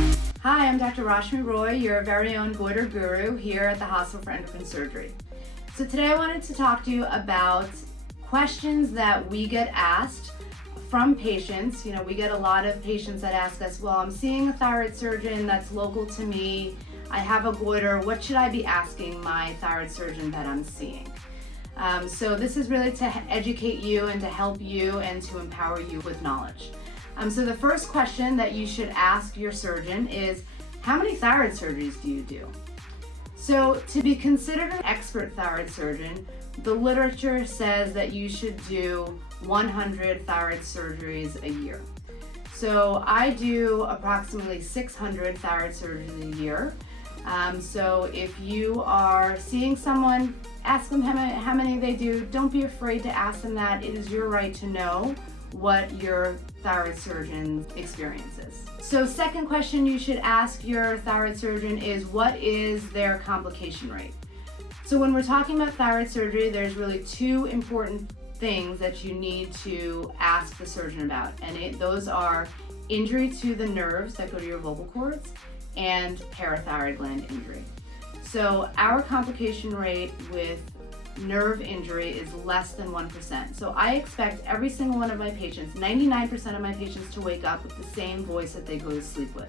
Hi, I'm Dr. Rashmi Roy, your very own goiter guru here at the Hospital for Endocrine Surgery. So today I wanted to talk to you about questions that we get asked from patients. You know, we get a lot of patients that ask us, well, I'm seeing a thyroid surgeon that's local to me. I have a goiter. What should I be asking my thyroid surgeon that I'm seeing? So this is really to educate you and to help you and to empower you with knowledge. So the first question that you should ask your surgeon is, how many thyroid surgeries do you do? So to be considered an expert thyroid surgeon, the literature says that you should do 100 thyroid surgeries a year. So I do approximately 600 thyroid surgeries a year. So if you are seeing someone, ask them how many they do. Don't be afraid to ask them that. It is your right to know what your thyroid surgeon's experience is. So second question you should ask your thyroid surgeon is, what is their complication rate? So when we're talking about thyroid surgery, there's really two important things that you need to ask the surgeon about, and those are injury to the nerves that go to your vocal cords and parathyroid gland injury. So our complication rate with nerve injury is less than 1%. So I expect every single one of my patients, 99% of my patients, to wake up with the same voice that they go to sleep with.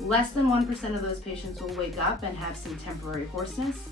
Less than 1% of those patients will wake up and have some temporary hoarseness.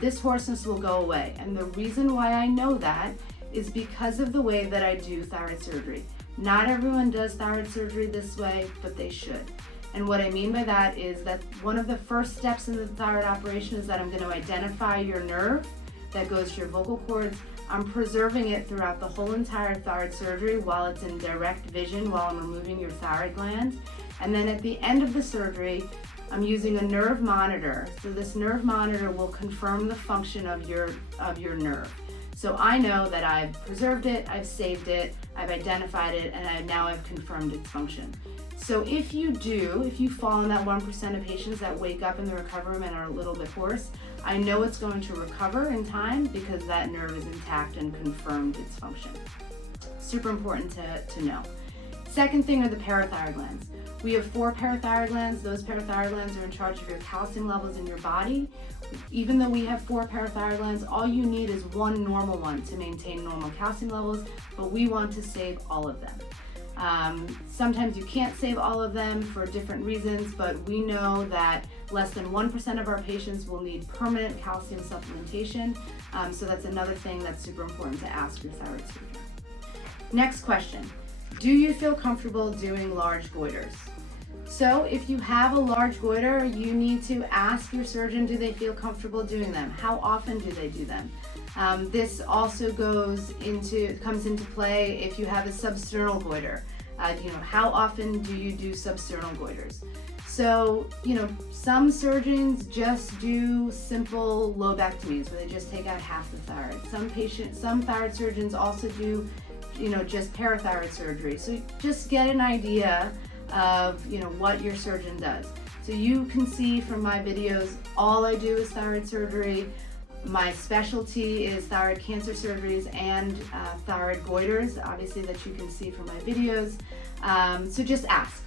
This hoarseness will go away. And the reason why I know that is because of the way that I do thyroid surgery. Not everyone does thyroid surgery this way, but they should. And what I mean by that is that one of the first steps in the thyroid operation is that I'm going to identify your nerve that goes to your vocal cords. I'm preserving it throughout the whole entire thyroid surgery while it's in direct vision while I'm removing your thyroid gland. And then at the end of the surgery, I'm using a nerve monitor. So this nerve monitor will confirm the function of your nerve. So I know that I've preserved it, I've saved it, I've identified it, and now I've confirmed its function. So if you fall in that 1% of patients that wake up in the recovery room and are a little bit hoarse, I know it's going to recover in time because that nerve is intact and confirmed its function. Super important to know. Second thing are the parathyroid glands. We have 4 parathyroid glands. Those parathyroid glands are in charge of your calcium levels in your body. Even though we have 4 parathyroid glands, all you need is one normal one to maintain normal calcium levels, but we want to save all of them. Sometimes you can't save all of them for different reasons, but we know that less than 1% of our patients will need permanent calcium supplementation. So that's another thing that's super important to ask your thyroid surgeon. Next question, do you feel comfortable doing large goiters? So if you have a large goiter, you need to ask your surgeon, do they feel comfortable doing them? How often do they do them? This also comes into play if you have a substernal goiter. How often do you do substernal goiters? So, some surgeons just do simple lobectomies where they just take out half the thyroid. Some thyroid surgeons also do, just parathyroid surgery. So just get an idea of, what your surgeon does. So you can see from my videos, all I do is thyroid surgery. My specialty is thyroid cancer surgeries and thyroid goiters, obviously, that you can see from my videos. So just ask.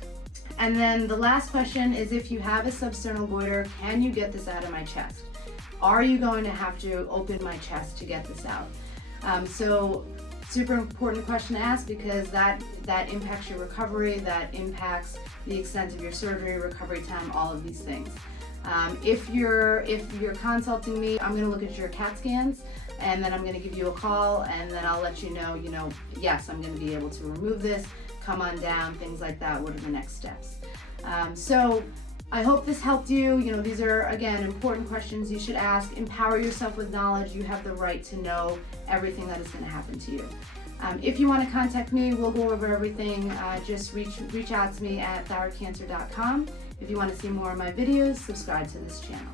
And then the last question is, if you have a substernal goiter, can you get this out of my chest? Are you going to have to open my chest to get this out? So super important question to ask because that impacts your recovery, that impacts the extent of your surgery, recovery time, all of these things. If you're consulting me, I'm going to look at your CAT scans, and then I'm going to give you a call, and then I'll let you know, yes, I'm going to be able to remove this, come on down, things like that. What are the next steps? So I hope this helped you. These are, again, important questions you should ask. Empower yourself with knowledge. You have the right to know everything that is going to happen to you. If you want to contact me, we'll go over everything. Just reach out to me at thyroidcancer.com. If you want to see more of my videos, subscribe to this channel.